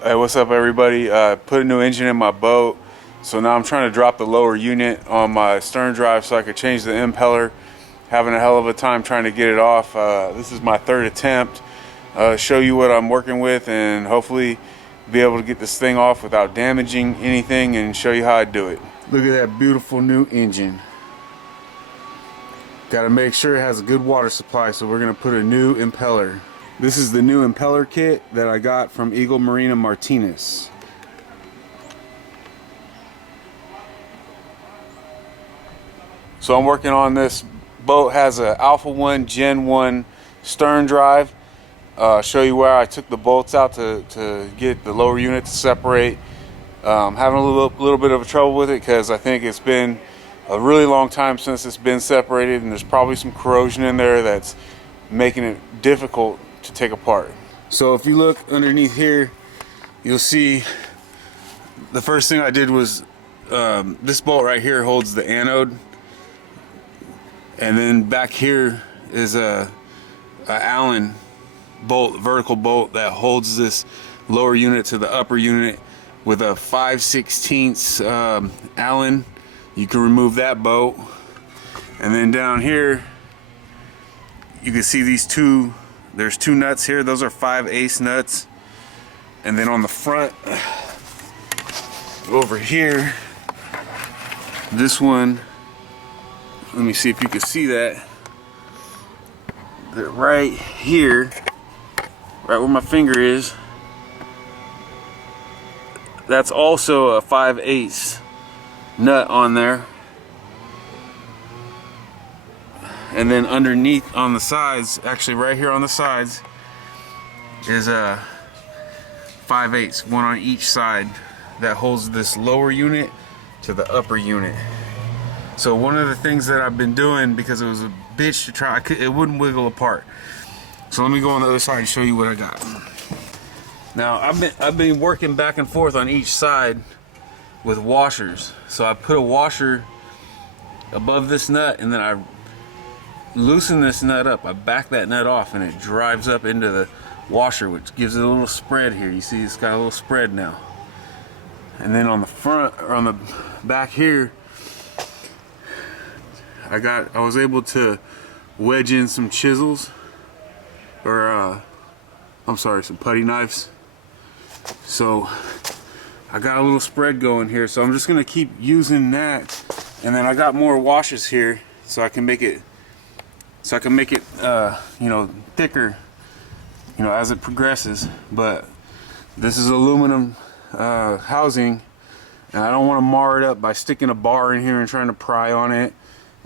Hey, what's up, everybody? Put a new engine in my boat, so now I'm trying to drop the lower unit on my stern drive so I could change the impeller. Having a hell of a time trying to get it off. This is my third attempt. Show you what I'm working with and hopefully be able to get this thing off without damaging anything and show you how I do it. Look at that beautiful new engine. Got to make sure it has a good water supply, so we're going to put a new impeller. This is the new impeller kit that I got from Eagle Marina Martinez. So I'm working on this boat. Has a Alpha 1 Gen 1 stern drive. Show you where I took the bolts out to get the lower unit to separate. Having a little bit of a trouble with it because I think it's been a really long time since it's been separated, and there's probably some corrosion in there that's making it difficult to take apart. So if you look underneath here, you'll see the first thing I did was this bolt right here holds the anode, and then back here is a Allen bolt, vertical bolt that holds this lower unit to the upper unit with a 5/16 Allen. You can remove that bolt, and then down here you can see these two. There's two nuts here. Those are 5/8 nuts. And then on the front, over here, this one, let me see if you can see that. Right here, right where my finger is, that's also a 5/8 nut on there. And then underneath on the sides, actually right here on the sides, is a 5/8, one on each side, that holds this lower unit to the upper unit. So one of the things that I've been doing, because it was a bitch to try, it wouldn't wiggle apart. So let me go on the other side and show you what I got. Now I've been working back and forth on each side with washers. So I put a washer above this nut, and then I loosen this nut up. I back that nut off, and it drives up into the washer, which gives it a little spread here. You see it's got a little spread now. And then on the front, or on the back here, I was able to wedge in some chisels, or I'm sorry, some putty knives. So I got a little spread going here, so I'm just gonna keep using that. And then I got more washers here, so I can make it you know, thicker, you know, as it progresses. But this is aluminum housing, and I don't want to mar it up by sticking a bar in here and trying to pry on it,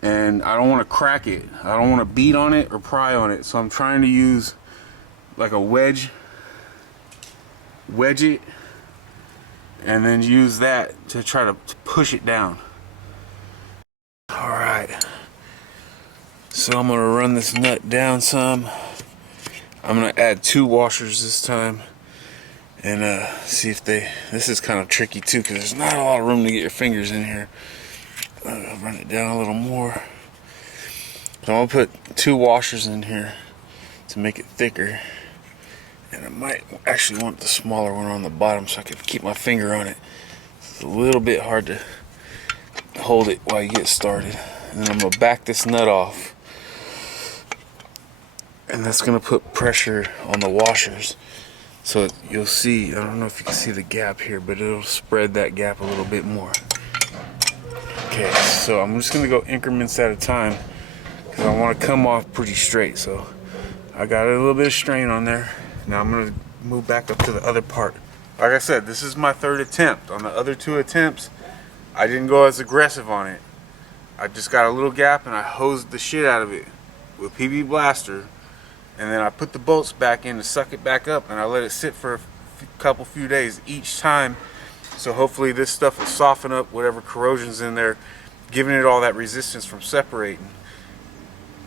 and I don't want to crack it. I don't want to beat on it or pry on it, so I'm trying to use like a wedge it, and then use that to try to push it down. All right, so I'm gonna run this nut down some. I'm gonna add 2 washers this time, and see if this is kind of tricky too, because there's not a lot of room to get your fingers in here. I'll run it down a little more. So I'm gonna put 2 washers in here to make it thicker, and I might actually want the smaller one on the bottom so I can keep my finger on it. It's a little bit hard to hold it while you get started. And then I'm gonna back this nut off, and that's gonna put pressure on the washers. So you'll see, I don't know if you can see the gap here, but it'll spread that gap a little bit more. Okay, so I'm just gonna go increments at a time, because I want to come off pretty straight. So I got a little bit of strain on there. Now I'm gonna move back up to the other part. Like I said, this is my third attempt. On the other 2 attempts, I didn't go as aggressive on it. I just got a little gap and I hosed the shit out of it with PB Blaster, and then I put the bolts back in to suck it back up, and I let it sit for a few days each time. So hopefully this stuff will soften up whatever corrosion's in there, giving it all that resistance from separating.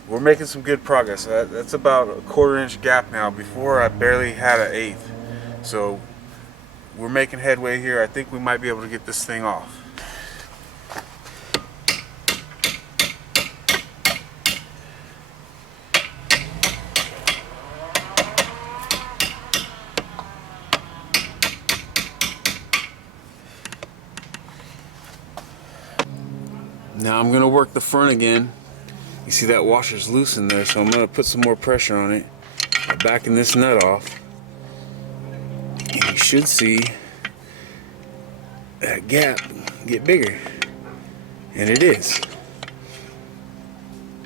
We're making some good progress. That's about a 1/4 inch gap now. Before, I barely had an 1/8. So we're making headway here. I think we might be able to get this thing off. Now I'm gonna work the front again. You see that washer's loose in there, so I'm gonna put some more pressure on it by backing this nut off. And you should see that gap get bigger. And it is.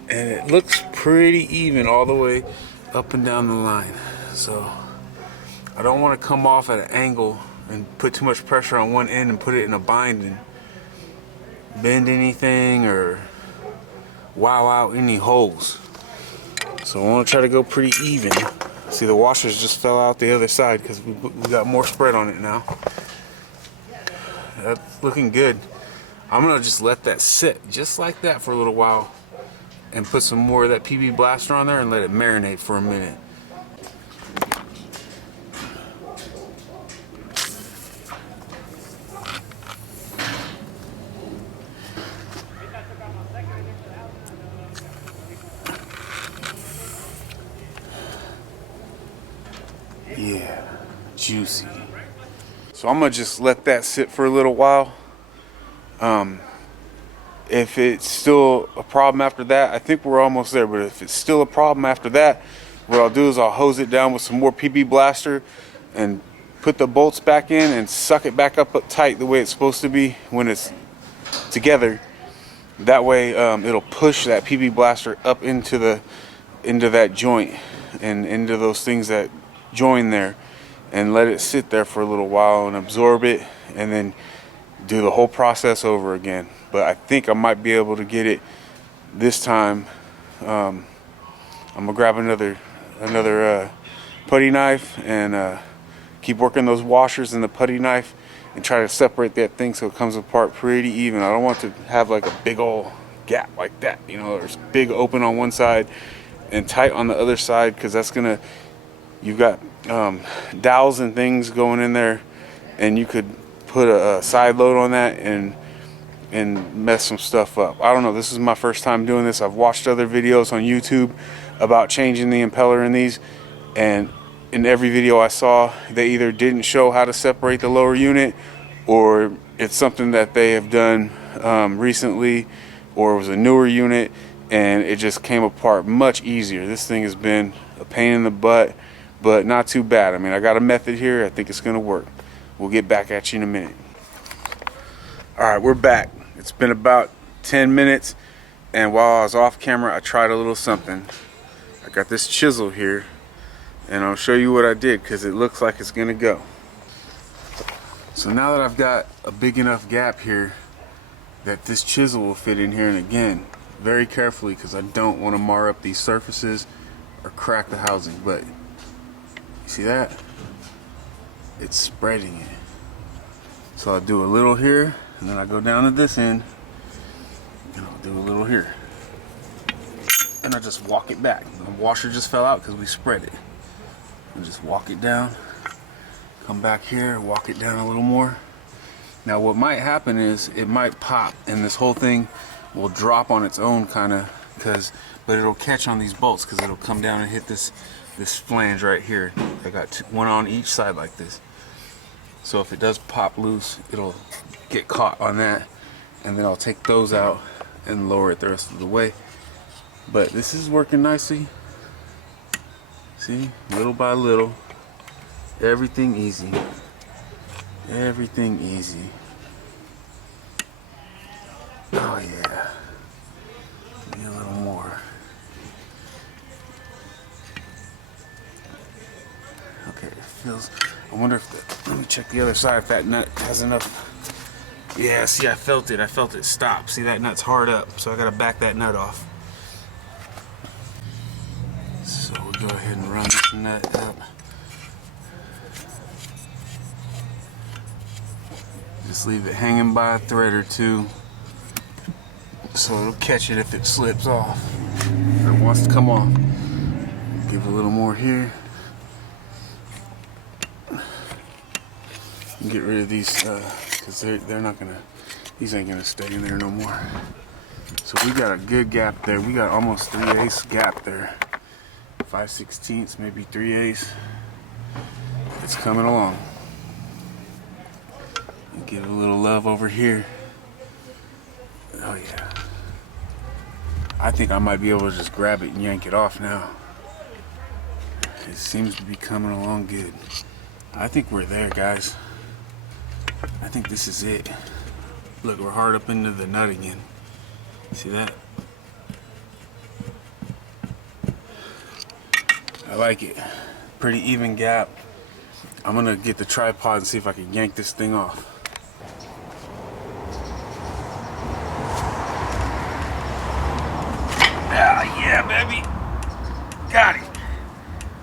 And it looks pretty even all the way up and down the line. So I don't want to come off at an angle and put too much pressure on one end and put it in a bind and bend anything or wow out any holes. So I want to try to go pretty even. See, the washers just fell out the other side because we got more spread on it now. That's looking good. I'm gonna just let that sit just like that for a little while and put some more of that PB Blaster on there and let it marinate for a minute. Yeah, juicy. So I'm gonna just let that sit for a little while. If it's still a problem after that, I think we're almost there, but if it's still a problem after that, what I'll do is I'll hose it down with some more PB Blaster and put the bolts back in and suck it back up tight the way it's supposed to be when it's together. That way it'll push that PB Blaster up into that joint and into those things that join there, and let it sit there for a little while and absorb it, and then do the whole process over again. But I think I might be able to get it this time. I'm gonna grab another putty knife and keep working those washers and the putty knife and try to separate that thing so it comes apart pretty even. I don't want to have like a big old gap like that, you know, there's big open on one side and tight on the other side, because that's gonna, you've got dowels and things going in there, and you could put a side load on that and mess some stuff up. I don't know, this is my first time doing this. I've watched other videos on YouTube about changing the impeller in these, and in every video I saw, they either didn't show how to separate the lower unit, or it's something that they have done recently, or it was a newer unit and it just came apart much easier. This thing has been a pain in the butt, but not too bad. I mean, I got a method here. I think it's gonna work. We'll get back at you in a minute. All right, we're back. It's been about 10 minutes, and while I was off camera, I tried a little something. I got this chisel here, and I'll show you what I did, because it looks like it's gonna go. So now that I've got a big enough gap here that this chisel will fit in here, and again, very carefully, because I don't want to mar up these surfaces or crack the housing, but you see that? It's spreading it. So I'll do a little here, and then I go down to this end, and I'll do a little here. And I just walk it back. The washer just fell out because we spread it. And just walk it down, come back here, walk it down a little more. Now what might happen is it might pop, and this whole thing will drop on its own, kind of, but it'll catch on these bolts, because it'll come down and hit this flange right here. I got one on each side like this. So if it does pop loose, it'll get caught on that, and then I'll take those out and lower it the rest of the way. But this is working nicely. See, little by little, everything easy. Everything easy. Oh yeah. Give me a little more. Okay, it feels, I wonder if let me check the other side if that nut has enough. Yeah, see, I felt it stop. See, that nut's hard up, so I gotta back that nut off. So we'll go ahead and run this nut up. Just leave it hanging by a thread or two, so it'll catch it if it slips off or wants to come off. Give it a little more here. Get rid of these because they're not gonna, these ain't gonna stay in there no more. So we got a good gap there. We got almost 3/8 gap there. 5/16, maybe 3/8. It's coming along. Give it a little love over here. Oh yeah. I think I might be able to just grab it and yank it off now. It seems to be coming along good. I think we're there, guys. I think this is it. Look, we're hard up into the nut again. See that? I like it. Pretty even gap. I'm gonna get the tripod and see if I can yank this thing off. Ah, yeah, baby. Got it.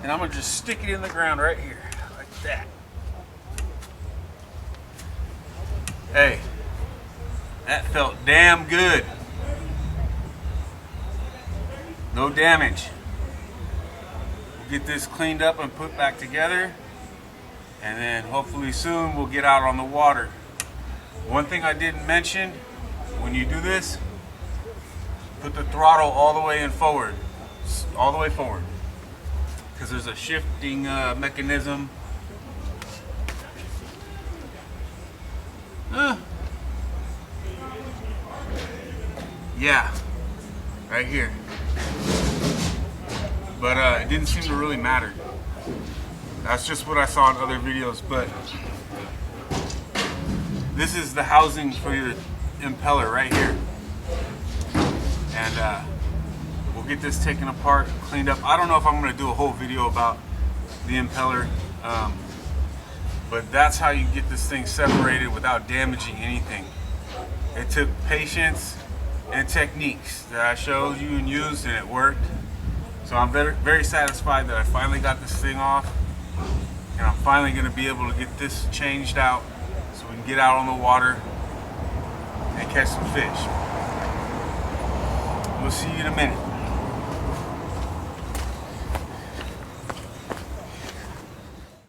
And I'm gonna just stick it in the ground right here, like that. Hey, that felt damn good. No damage. We'll get this cleaned up and put back together, and then hopefully soon we'll get out on the water. One thing I didn't mention, when you do this, put the throttle all the way in forward, all the way forward, because there's a shifting mechanism. Yeah, right here. But it didn't seem to really matter. That's just what I saw in other videos. But this is the housing for your impeller right here. And we'll get this taken apart, cleaned up. I don't know if I'm going to do a whole video about the impeller. But that's how you get this thing separated without damaging anything. It took patience and techniques that I showed you and used, and it worked. So I'm very, very satisfied that I finally got this thing off, and I'm finally going to be able to get this changed out so we can get out on the water and catch some fish. We'll see you in a minute.